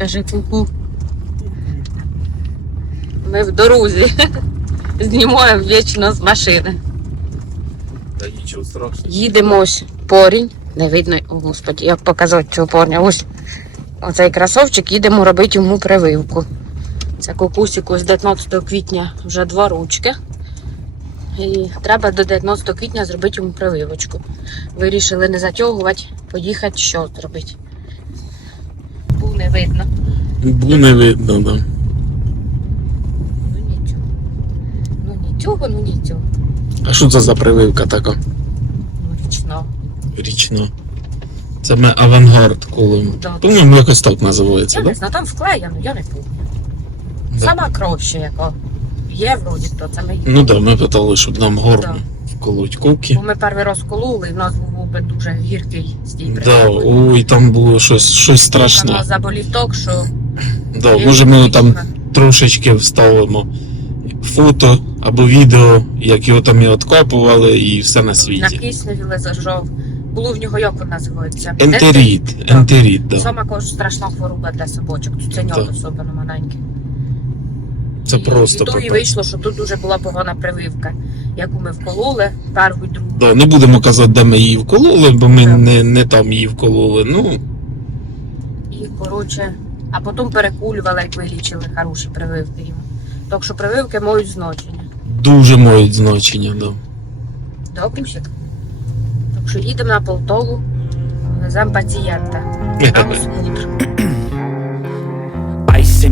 Кажи ку-ку. Ми в дорозі. Знімаємо вічно з машини. Та нічого страшного. Їдемо ось порінь. Не видно, о господі, як показати цього порня. Ось оцей красовчик, їдемо робити йому прививку. Це кукусику з 19 квітня вже два ручки. І треба до 19 квітня зробити йому прививочку. Вирішили не затягувати, поїхати що зробити. Не видно. Бу не видно, да. Ну нічого. Ну нічого, ну нічого. А що це за прививка така? Ну річно. Річна. Це ми авангард колимо. Да. По-моєму, якось так називається, Я так? не знаю, там вклеєно, я не пам'ятаю. Да. Сама кров ще яка. Є вроді, то це ми Ну так, да, ми питали, щоб нам горно Да. вколоть ковки. Бо ми перший раз кололи, і в нас був би дуже гіркий стій. Да, ой, там було щось, щось страшне. заболів ток, що Да, може ми там трошечки вставимо фото або відео, як його там і откопували, і все на світі. на кисневі зажов. Було в нього як він називається? Ентеріт, ентеріт, да. Сама кож страшна хвороба для це нього Да. особливо маленьке. Це І- просто І то і вийшло, що тут дуже була погана прививка, яку ми вкололи, першу і другу. Да, не будемо казати, де ми її вкололи, бо ми не, не там її вкололи. Ну, І коротше, а потім перекулювали, як вилічили хороші прививки йому. Так що прививки мають значення. дуже мають значення, да. Добрусик. Так що їдемо на Полтову, веземо пацієнта. На осмотр.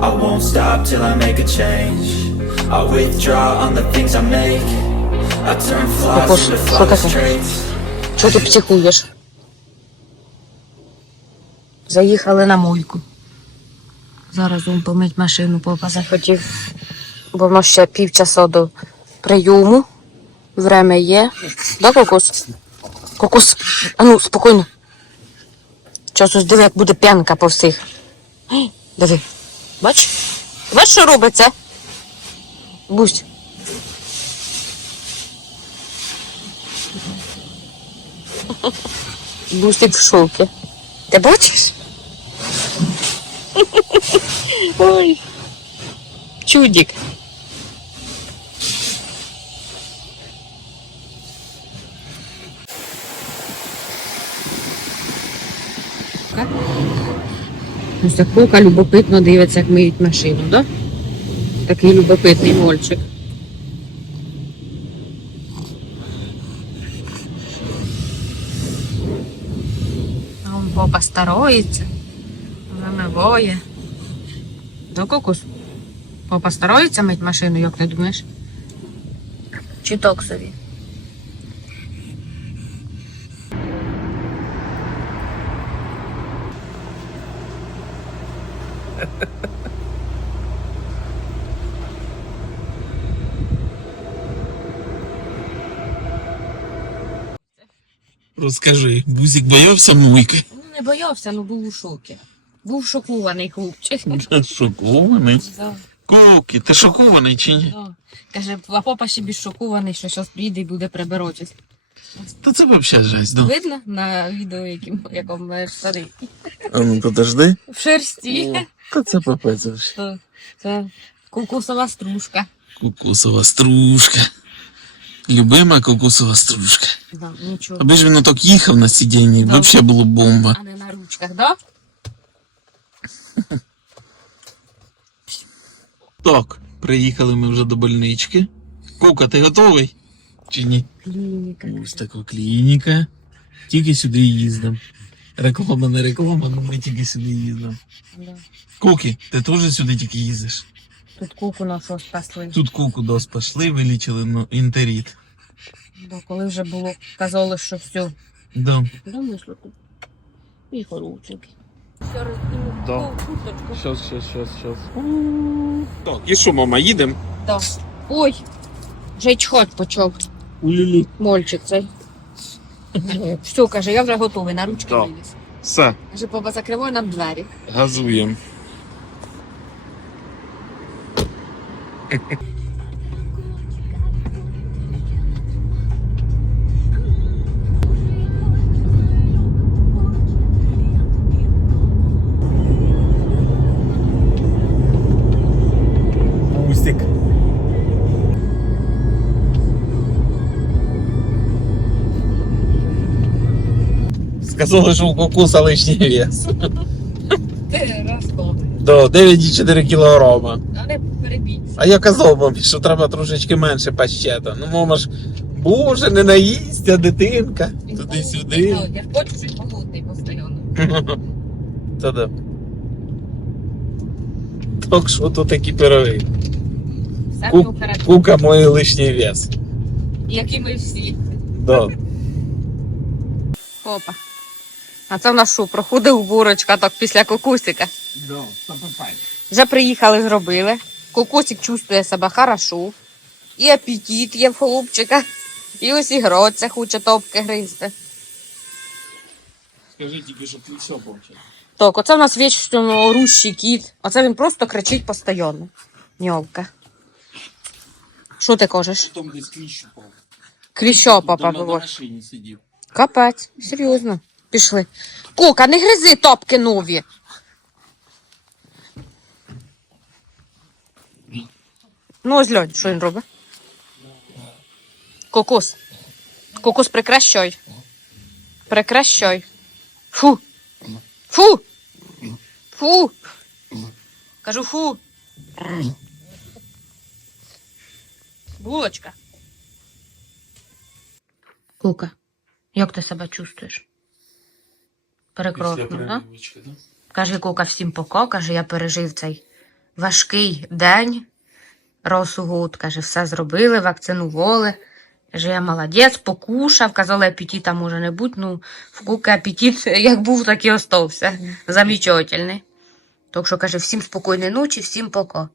I won't stop till I make a change I withdraw on the things I make I turn flaws into flawless traits Що ти психуєш? Заїхали на мойку. Зараз він помить машину, папа захотів. Бо нас ще півчаса до прийому. Время є. Да, кокос? Кокос, а ну, спокійно. Часу диви, як буде п'янка по всіх. Диви. Бач? Бач, що робиться? Бусь. Бустик в шокі. Ти бачиш? Ой. Чудик. Ось так Кока любопитно дивиться, як миють машину, да? Такий любопитний мольчик. Боба старається, вимиває. До кокус. Попа старається мить машину, як ти думаєш? Чи ток собі? Розкажи, Бузик боявся муйки? Ну, не боявся, ну був у шокі. Був шокований хлопчик. Шокований. Да, Коки, ти шокований чи ні? да. Каже, а папа ще більш шокований, що зараз приїде і буде прибиратись. Та це взагалі жесть, да? Видно на відео, яким, якому старий? А ну подожди. В шерсті. Та це папець взагалі. Це, це кукусова стружка. Кукусова стружка. Любима кукусова стружка. Да, нічого. Аби ж він так їхав на сидінні, Да. взагалі було бомба. А не на ручках, да? Так, приїхали ми вже до больнички. Кока, ти готовий? Чи ні? Клініка. Ось така клініка. Тільки сюди їздимо. Реклама, не реклама, але ми тільки сюди їздимо. Да. Куки, ти теж сюди тільки їздиш. Тут куку нашу спасли. Тут куку дос пішли, вилічили ну, інтеріт. Бо коли вже було, казали, що все. Да. Да, ми тут. І хоручики. все. Да. Ну, курточку. Щас, щас, щас, щас. Так, і що, мама, їдемо? Да. Ой, вже й чхоть почав. Улюлю. Мольчик цей. Все, каже, я вже готовий, на ручки Да. виліз. Все, Каже, папа, закривай нам двері. газуємо. Сказали, що у кукуса лишній вес. Ти розкол. До 9,4 кілограма. А не. А я казав мамі, що треба трошечки менше пащета. Ну, мама ж, боже, не наїсться дитинка. Туди-сюди. Я хочу щось голодний постійно. Та да. Так що тут такі пироги. Все Ку-. Кука мой лишній вес. Як і ми всі. Да. Опа. А це в нас що, проходив бурочка так після кукусика. Да, Вже приїхали, зробили. Кукусик чувствує себе хорошо. І апетит є в хлопчика. І ось і гроться, хоче топки гризти. Скажи тільки, щоб ти все бачив. Так, оце в нас вічно орущий кіт. Оце він просто кричить постійно. Ньовка. Що ти кажеш? Потім десь кліщ упав. Кліщо папа на було. машині сидів. Капець, серйозно. Пішли. Кука, не гризи топки нові. Ну, ось глянь, що він робить. Кокос. Кокос, прекращай. Прекращай. Фу. Фу. Фу. Кажу фу. Булочка. Кука, як ти себе чувствуєш? Перекросно, так? Да? Каже Кука всім пока, каже, я пережив цей важкий день. Росугод, каже, все зробили, вакцинували. Каже, я молодець, покушав, казали, апетита може не бути. Ну, в Куки апетит як був, так і остався. Замечательний. Так що каже, всім спокійної ночі, всім пока.